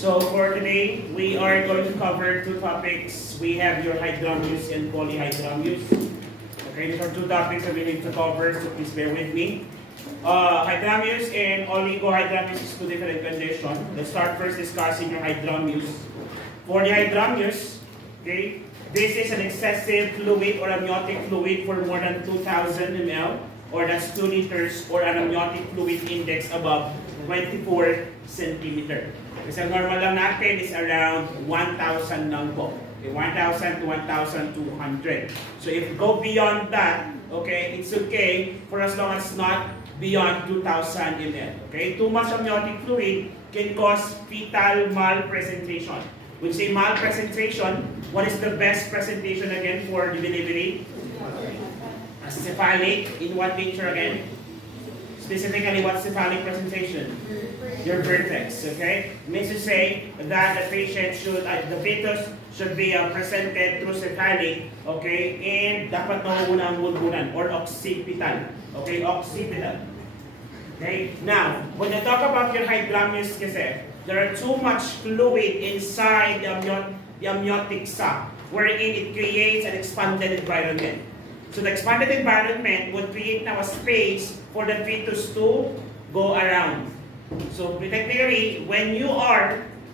So for today, we are going to cover two topics. We have your hydramnios and polyhydramnios. Okay, these are two topics that we need to cover, so please bear with me. Hydramnios and oligohydramnios is two different conditions. Let's start first discussing your hydramnios. For the hydramnios, okay, this is an excessive fluid or amniotic fluid for more than 2,000 ml, or that's 2 liters, or an amniotic fluid index above 24 centimeter. Kasi ang normal lang natin is around 1,000 lang po. Okay, 1,000 to 1,200. So if you go beyond that, okay, it's okay for as long as it's not beyond 2,000 ml. Okay, too much amniotic fluid can cause fetal malpresentation. When we say malpresentation, what is the best presentation again for the delivery? Cephalic. In what nature again? Specifically, what's cephalic presentation? Your vertex, okay? Means to say that the patient should, the fetus should be presented through cephalic, okay? And dapat mauuna ang bulbunan or occipital, okay? Occipital. Okay? Now, when you talk about your hydramnios kasi, there are too much fluid inside the amniotic sac, wherein it creates an expanded environment. So the expanded environment would create now a space for the fetus to go around. So technically, when you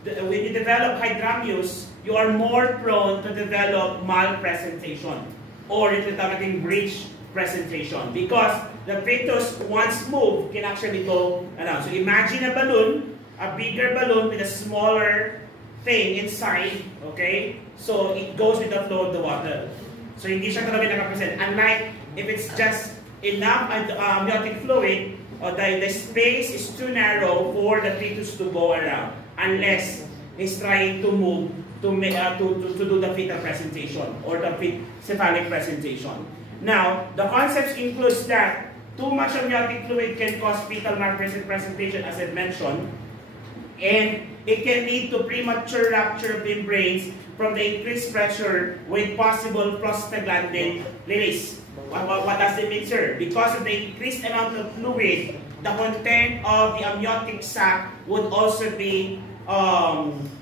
develop hydramnios, you are more prone to develop malpresentation or itong breech presentation because the fetus, once moved, can actually go around. So imagine a balloon, a bigger balloon with a smaller thing inside, okay? So it goes with the flow of the water. So hindi siya talaga nakapresent. Unlike if it's just enough amniotic fluid, the space is too narrow for the fetus to go around unless he's trying to move to do the fetal presentation or the cephalic presentation. Now, the concepts includes that too much amniotic fluid can cause fetal malpresentation, as I mentioned, and it can lead to premature rupture of membranes from the increased pressure with possible prostaglandin release. What does it mean, sir? Because of the increased amount of fluid, the content of the amniotic sac would also be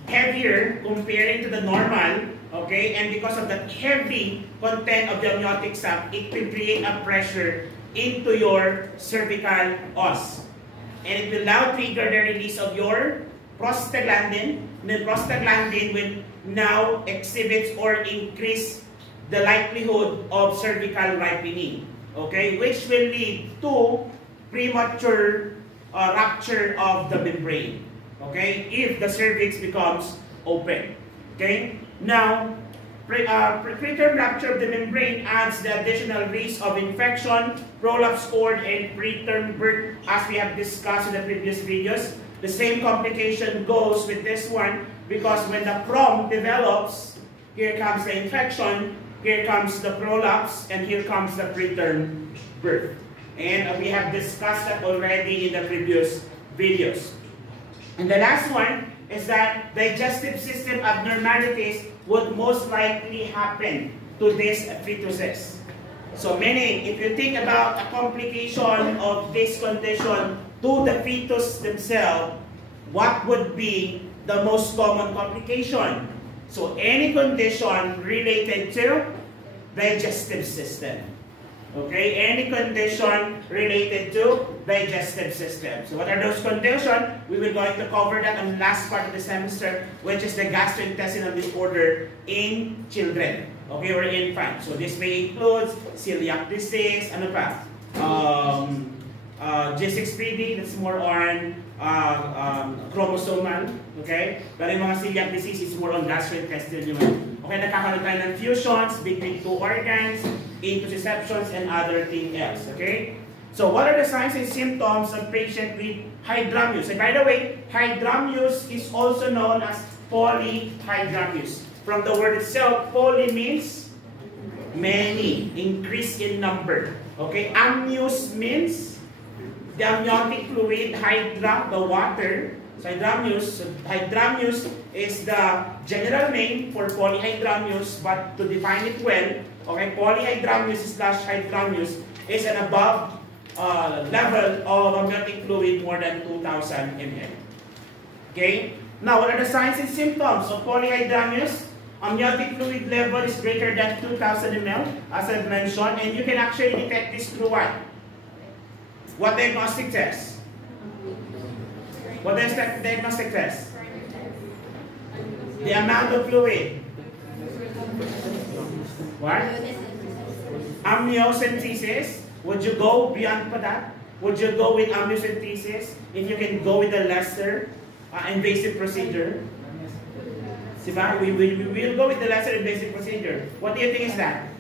heavier comparing to the normal, okay? And because of the heavy content of the amniotic sac, it will create a pressure into your cervical os. And it will now trigger the release of your prostaglandin. And then prostaglandin will now exhibits or increase the likelihood of cervical ripening, okay, which will lead to premature rupture of the membrane, okay, if the cervix becomes open, okay. Now, preterm rupture of the membrane adds the additional risk of infection, prolapse cord, and preterm birth, as we have discussed in the previous videos. The same complication goes with this one because when the prom develops, here comes the infection, here comes the prolapse, and here comes the preterm birth. And we have discussed that already in the previous videos. And the last one is that digestive system abnormalities would most likely happen to these fetuses. So meaning, if you think about a complication of this condition to the fetus themselves, what would be the most common complication? So any condition related to digestive system. Okay, any condition related to digestive system. So what are those conditions? We will going to cover that on the last part of the semester, which is the gastrointestinal disorder in children, okay, or infants. So this may include celiac disease, ano pa? G6PD, that's more on chromosomal, okay? Pero yung mga celiac disease is more on gastrointestinal. Okay, nagkakaroon tayo ng fusions between two organs, intussusceptions, and other thing else, okay? So what are the signs and symptoms of patient with hydramnios? And by the way, hydramnios is also known as polyhydramnios. From the word itself, poly means many, increase in number. Okay, amnios means the amniotic fluid, hydra, the water. So hydramnios is the general name for polyhydramnios, but to define it well, okay, polyhydramnios / hydramnios is an above level of amniotic fluid more than 2,000 ml. Okay? Now, what are the signs and symptoms of polyhydramnios? Amniotic fluid level is greater than 2,000 ml, as I've mentioned, and you can actually detect this through what? What diagnostic test? What is the diagnostic test? The amount of fluid. What? Amniocentesis. Would you go beyond that? Would you go with amniocentesis if you can go with a lesser invasive procedure? Siba, we will go with the lesser invasive procedure. What do you think is that?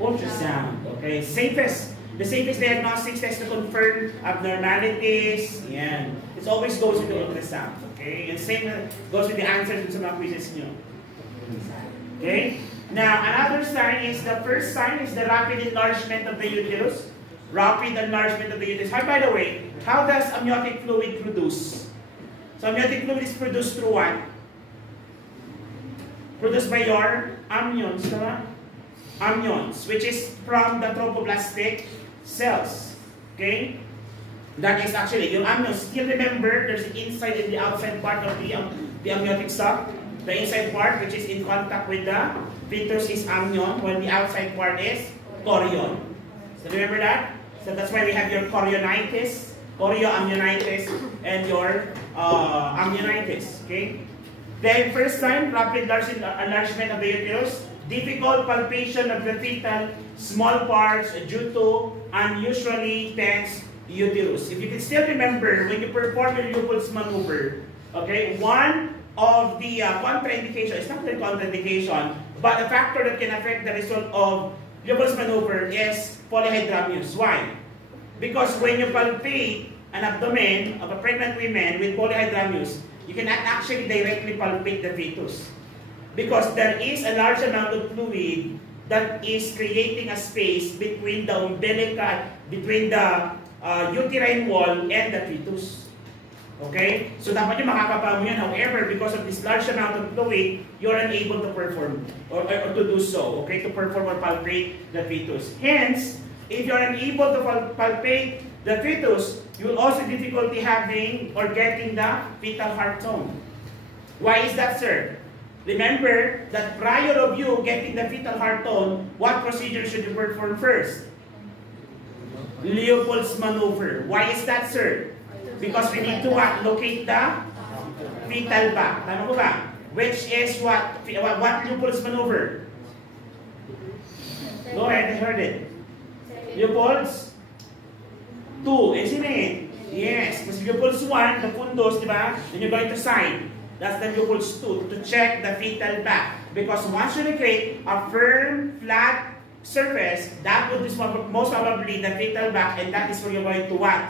Ultrasound. Okay, the safest diagnostic test to confirm abnormalities. Yeah, it always goes with the ultrasound. Okay, and same goes with the answers in some quizzes nyo. Okay. Now, another sign is, the first sign is the rapid enlargement of the uterus. Rapid enlargement of the uterus. By the way, how does amniotic fluid produce? So, amniotic fluid is produced through what? Produced by your amnions, amnions, which is from the trophoblastic cells. Okay? That is actually, yung amnions, still remember, there's the inside and the outside part of the amniotic sac. The inside part, which is in contact with the fetus, is amnion, while the outside part is chorion. So remember that? So that's why we have your chorionitis, chorioamnionitis, and your amnionitis. Okay? Then first sign, rapid enlargement of the uterus, difficult palpation of the fetal small parts due to unusually tense uterus. If you can still remember, when you perform your Lupul's maneuver, okay, one of the contraindication, it's not the contraindication, but a factor that can affect the result of Lupul's maneuver is polyhydramnios. Why? Because when you palpate an abdomen of a pregnant woman with polyhydramnios, you cannot actually directly palpate the fetus. Because there is a large amount of fluid that is creating a space between the umbilical, between the uterine wall and the fetus. Okay? So dapat yung makakapa mo yan. However, because of this large amount of fluid, you're unable to perform or to do so. Okay? To perform or palpate the fetus. Hence, if you're unable to palpate the fetus, you will also difficulty having or getting the fetal heart tone. Why is that, sir? Remember that prior of you getting the fetal heart tone, what procedure should you perform first? Leopold's maneuver. Why is that, sir? Because we need to what? Locate the fetal back. Tama ko ba? Which is what Leopold's maneuver? Go ahead, I heard it. Leopold's 2, isn't it? Yes, because Leopold's 1, the fundos, di ba? Then you're going to sign. That's the Leopold's 2, to check the fetal back. Because once you locate a firm, flat surface, that would be most probably the fetal back, and that is where you're going to what?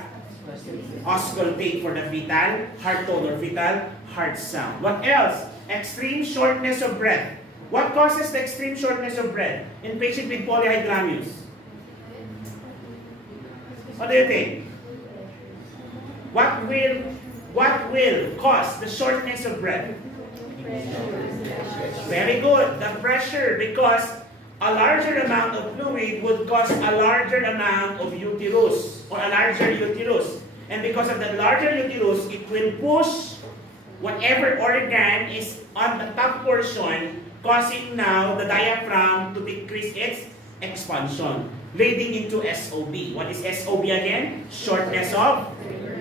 Auscultate for the fetal heart tone or fetal heart sound. What else? Extreme shortness of breath. What causes the extreme shortness of breath in patient with polyhydramnios? What do you think? What will cause the shortness of breath? Very good. The pressure, because a larger amount of fluid would cause a larger amount of uterus or a larger uterus. And because of that larger uterus, it will push whatever organ is on the top portion, causing now the diaphragm to decrease its expansion, leading into SOB. What is SOB again? Shortness of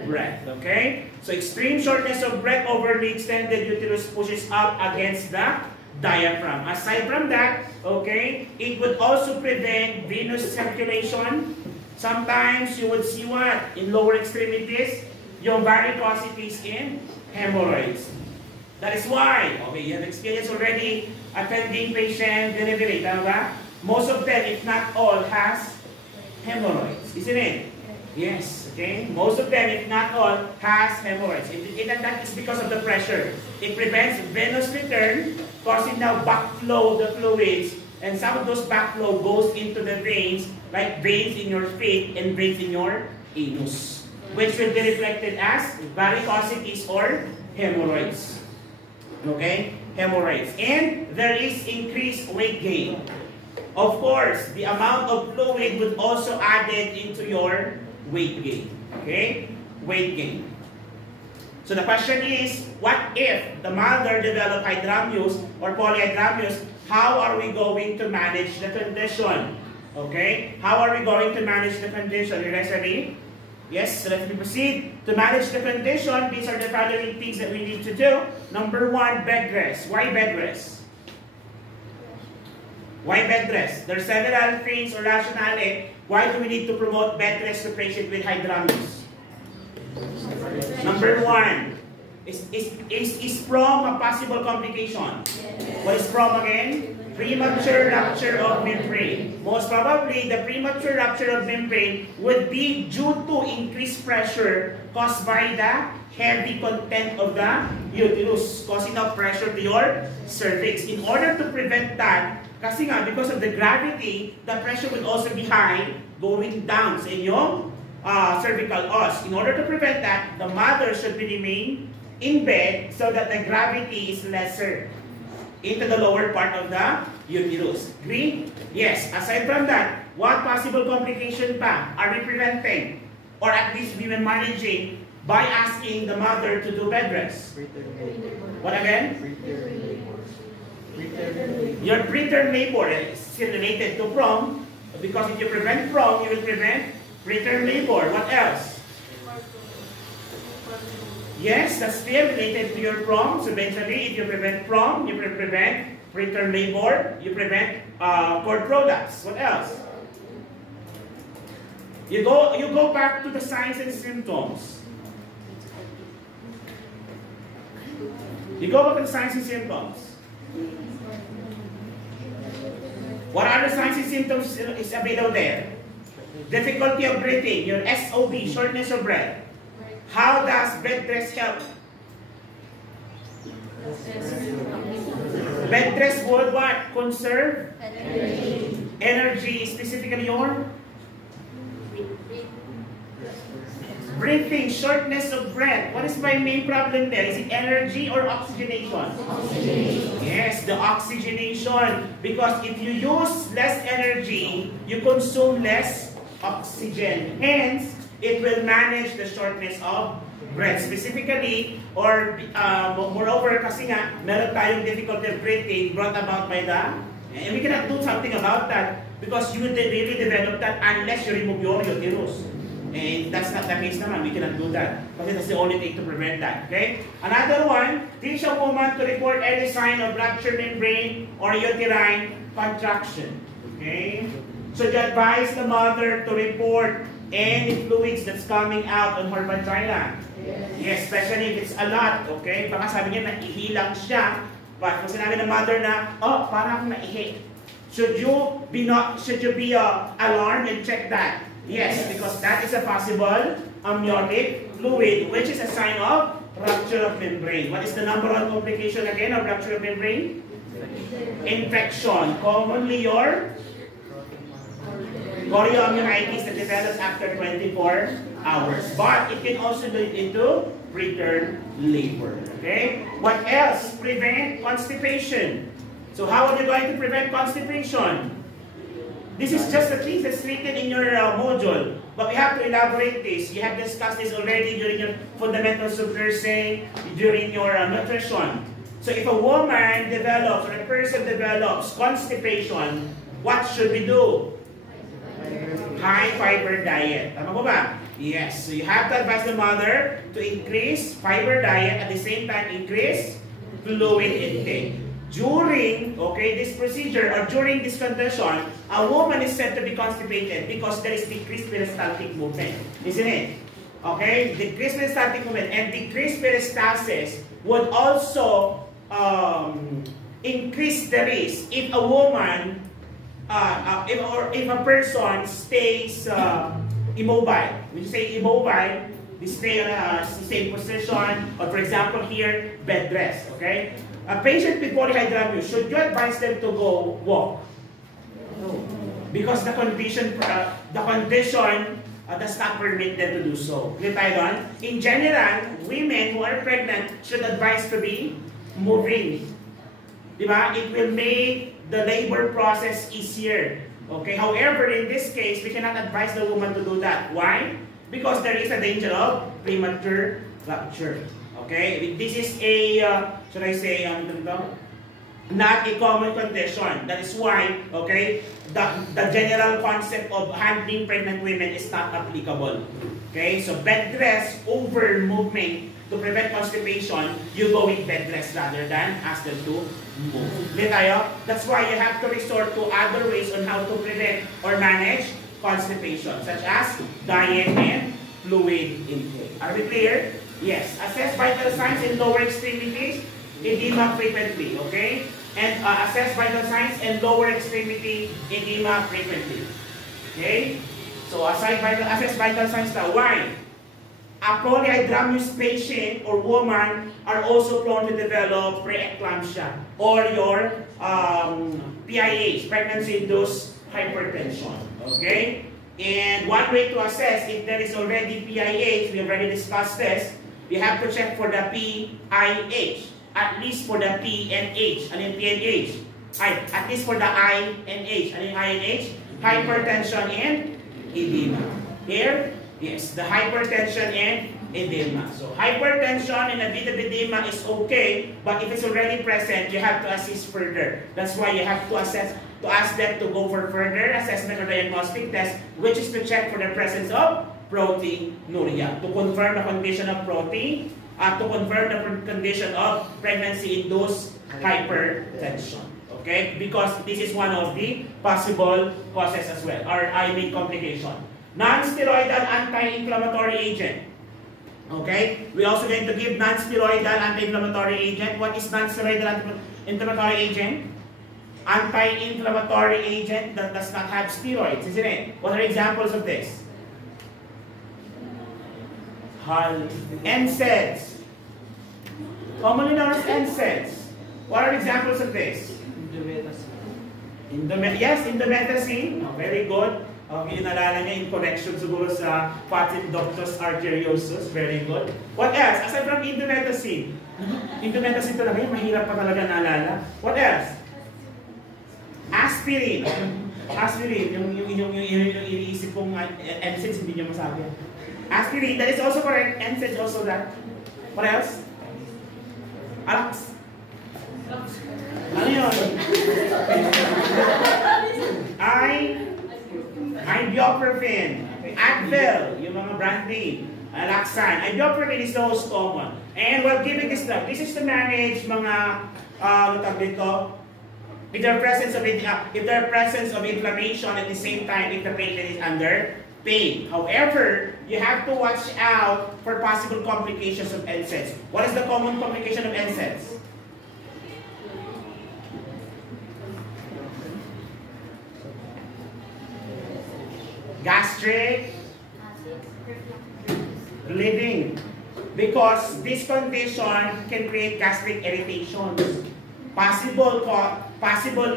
breath. Okay? So extreme shortness of breath, overly extended uterus pushes up against the diaphragm. Aside from that, okay, it would also prevent venous circulation. Sometimes you would see what? In lower extremities, yung varicosities in hemorrhoids. That is why, okay, you have experience already attending patient delivery, tama ba? Most of them, if not all, has hemorrhoids, isn't it? Yes, okay? Most of them, if not all, has hemorrhoids. And that is because of the pressure. It prevents venous return, causing now backflow of the fluids, and some of those backflow goes into the veins, like veins in your feet and veins in your anus, which will be reflected as varicosities or hemorrhoids. Okay? Hemorrhoids. And there is increased weight gain. Of course, the amount of fluid would also added into your weight gain. Okay? Weight gain. So the question is, what if the mother developed hydramnios or polyhydramnios? How are we going to manage the condition? Okay? How are we going to manage the condition? You guys ready? Yes, so let me proceed. To manage the condition, these are the following things that we need to do. Number one, bed rest. Why bed rest? Why bed rest? There are several things or rationale. Why do we need to promote bed rest to patients with hydramnios? Number one, is prom a possible complication? What is prom again? Premature rupture of membrane. Most probably, the premature rupture of membrane would be due to increased pressure caused by the heavy content of the uterus, causing of pressure to your cervix. In order to prevent that, kasi nga, because of the gravity, the pressure would also be high going down sa inyong cervical os. In order to prevent that, the mother should remain in bed so that the gravity is lesser into the lower part of the uterus. Agree? Yes. Aside from that, what possible complication pa are we preventing? Or at least we were managing by asking the mother to do bed rest? What again? Your preterm labor is still related to prom, because if you prevent prom, you will prevent preterm labor. What else? Yes, that's still related to your prom. So eventually, if you prevent prom, you prevent preterm labor, you prevent cord products. What else? You go back to the signs and symptoms. You go back to the signs and symptoms. What are the signs and symptoms is available there? Difficulty of breathing, your SOB, shortness of breath. How does bed rest help? Bed rest would what? Conserve? Energy, specifically your? Breathing, shortness of breath. What is my main problem there? Is it energy or oxygenation? Oxygenation. Yes, the oxygenation. Because if you use less energy, you consume less oxygen. Hence, it will manage the shortness of breath. Specifically, or moreover, kasi nga, meron tayong difficulty of breathing brought about by the, and we cannot do something about that because you would really develop that unless you remove your uterus. And that's not the case naman. We cannot do that. Because that's the only thing to prevent that. Okay? Another one, teach a woman to report any sign of ruptured membrane or uterine contraction. Okay? So you advise the mother to report any fluids that's coming out on her vagina. Yes, especially if it's a lot. Okay? Baka sabi niya, naihi lang siya. But kung sinabi ng mother na, oh, parang naihi. Should you be alarmed and check that? Yes, because that is a possible amniotic fluid, which is a sign of rupture of membrane. What is the number one complication again of rupture of membrane? Infection. Commonly your chorioamnionitis that develops after 24 hours. But it can also lead into preterm labor. Okay? What else? Prevent constipation. So how are you going to prevent constipation? This is just the things that's written in your module. But we have to elaborate this. You have discussed this already during your fundamentals of nursing, during your nutrition. So if a woman develops, or a person develops constipation, what should we do? High fiber diet. Tama po ba? Yes. So you have to advise the mother to increase fiber diet, at the same time increase fluid intake. During, this procedure or during this condition, a woman is said to be constipated because there is decreased peristaltic movement, isn't it? Okay, decreased peristaltic movement and decreased peristalsis would also increase the risk if a woman, if a person stays immobile. When you say immobile, they stay in the same position, or for example here, bed rest. Okay. A patient with polyhydramnios, should you advise them to go walk? No. Because the condition does not permit them to do so. Clear tayo doon? In general, women who are pregnant should advise to be moving. Diba? It will make the labor process easier. Okay? However, in this case, we cannot advise the woman to do that. Why? Because there is a danger of premature rupture. Okay? This is a, should I say, not a common condition. That is why, okay, the general concept of handling pregnant women is not applicable. Okay, so bed rest over movement to prevent constipation, you go with bed rest rather than ask them to move. That's why you have to resort to other ways on how to prevent or manage constipation, such as diet and fluid intake. Are we clear? Yes. Assess vital signs in lower extremities, edema frequently, okay? And assess vital signs in lower extremity edema frequently. Okay? So assess vital signs now. Why? A polyhydramnios patient or woman are also prone to develop preeclampsia or your PIH, pregnancy-induced hypertension. Okay? And one way to assess if there is already PIH, we already discussed this, you have to check for the PIH, at least for the P and H. Ano yung P and H? At least for the I and H. Ano yung I and H? Hypertension and edema. Here, yes, the hypertension and edema. So hypertension and a bit of edema is okay, but if it's already present, you have to assist further. That's why you have to ask them to go for further assessment or diagnostic test, which is to check for the presence of proteinuria, to confirm the condition of protein, to confirm the condition of pregnancy-induced hypertension. Okay? Because this is one of the possible causes as well, or I mean complication. Non-steroidal anti-inflammatory agent. Okay? We're also going to give non-steroidal anti-inflammatory agent. What is non-steroidal anti-inflammatory agent? Anti-inflammatory agent that does not have steroids, isn't it? What are examples of this? NSAIDs. Commonly known as NSAIDs. What are examples of this? Yes, indomethacin. Oh, very good. Okay, nalala niya in connection siguro sa fatty ductus arteriosus. Very good. What else? Aside from indomethacin. Indomethacin talaga, mahirap pa talaga naalala. What else? Aspirin. Aspirin. Yung iniisip kong NSAIDs, hindi niyo masabi. Aspirin, that is also correct. NSAIDs also that. What else? Alex? Ano yun? Ibuprofen, Advil, yung mga brand name, Laxan. Ibuprofen is the most common. And while giving this drug, this is to manage mga, if there are presence of inflammation at the same time if the patient is under pain. However, you have to watch out for possible complications of NSAIDs. What is the common complication of NSAIDs? Gastric bleeding, because this condition can create gastric irritations. Possible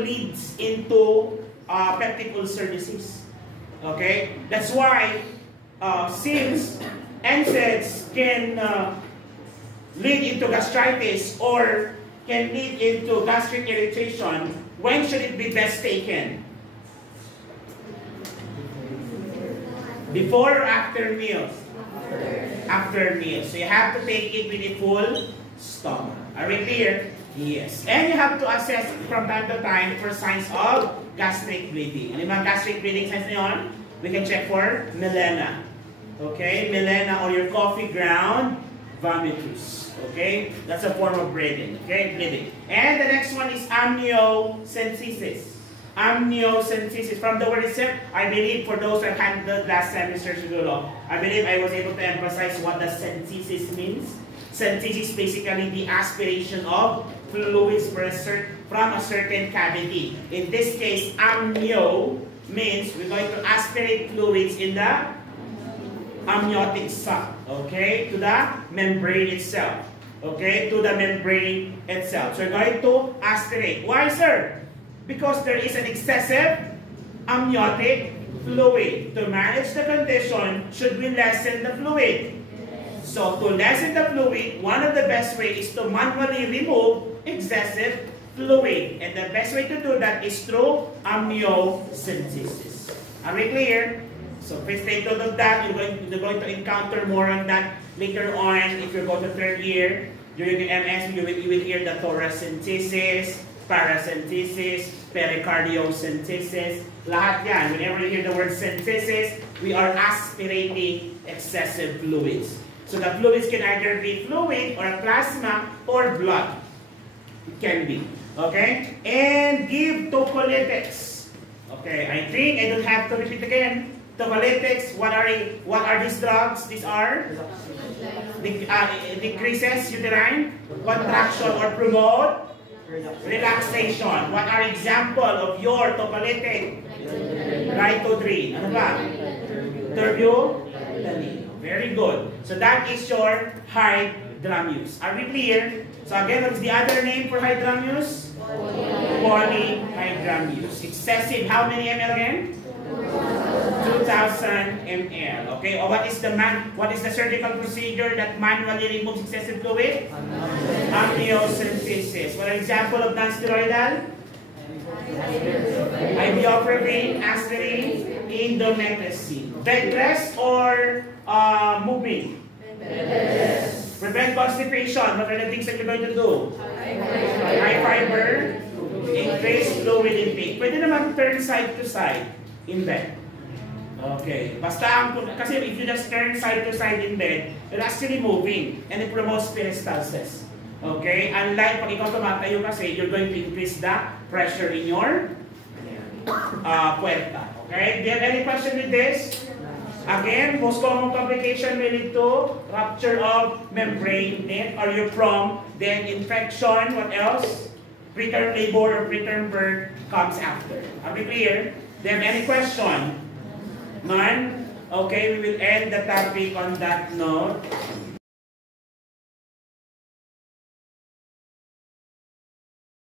leads into peptic ulcer disease. Okay, that's why since NSAIDs can lead into gastritis or can lead into gastric irritation, when should it be best taken? Before or after meals? After meals. So you have to take it with a full stomach. Are we clear? Yes. And you have to assess from time to time for signs of gastric bleeding. Ano yung mga gastric bleeding signs na yun? We can check for melena. Okay? Melena or your coffee ground vomitus. Okay? That's a form of bleeding. Okay? Bleeding. And the next one is amniocentesis. Amniocentesis. From the word itself, I believe for those that handled last semester siguro, I believe I was able to emphasize what the centesis means. Centesis is basically the aspiration of fluids from a certain cavity. In this case, amnio means we're going to aspirate fluids in the amniotic sac, okay, to the membrane itself, okay, to the membrane itself. So we're going to aspirate. Why, sir? Because there is an excessive amniotic fluid. To manage the condition, should we lessen the fluid? So to lessen the fluid, one of the best ways is to manually remove excessive fluid. And the best way to do that is through amniocentesis. Are we clear? So please take note of that. You're going to encounter more on that later on. If you go to third year, during the MS, you will hear the thoracentesis, paracentesis, pericardiocentesis. Lahat yan. Whenever you hear the word centesis, we are aspirating excessive fluids. So the fluids can either be fluid or a plasma or blood. It can be. Okay? And give tocolytics. Okay, I think I don't have to repeat again. Tocolytics, what are these drugs? These are decreases uterine contraction or promote relaxation. What are example of your tocolytic? Rytodrine. Ano ba? Terbutalin. Very good. So that is your hydramnios. Are we clear? So again, what's the other name for hydramnios? Polyhydramnios. Excessive, how many ml again? 2,000 ml. Okay. Or what is the surgical procedure that manually removes excessive fluid? Amniocentesis. What example of non-steroidal? Ibuprofen, aspirin, indomethacin. Bed rest or moving? Prevent constipation. What are the things that you're going to do? High fiber, increase fluid intake. Pwede naman turn side to side in bed. Okay. Basta kasi if you just turn side to side in bed, you're actually moving and it promotes peristalsis. Okay? Unlike pag ikaw tumatayo kasi, you're going to increase the pressure in your puerta. Okay? Do you have any question with this? Again, most common complication related to rupture of membrane. Then, are you prone? Then infection. What else? Preterm labor or preterm birth comes after. Are we clear? Do you have any question? None? Okay, we will end the topic on that note.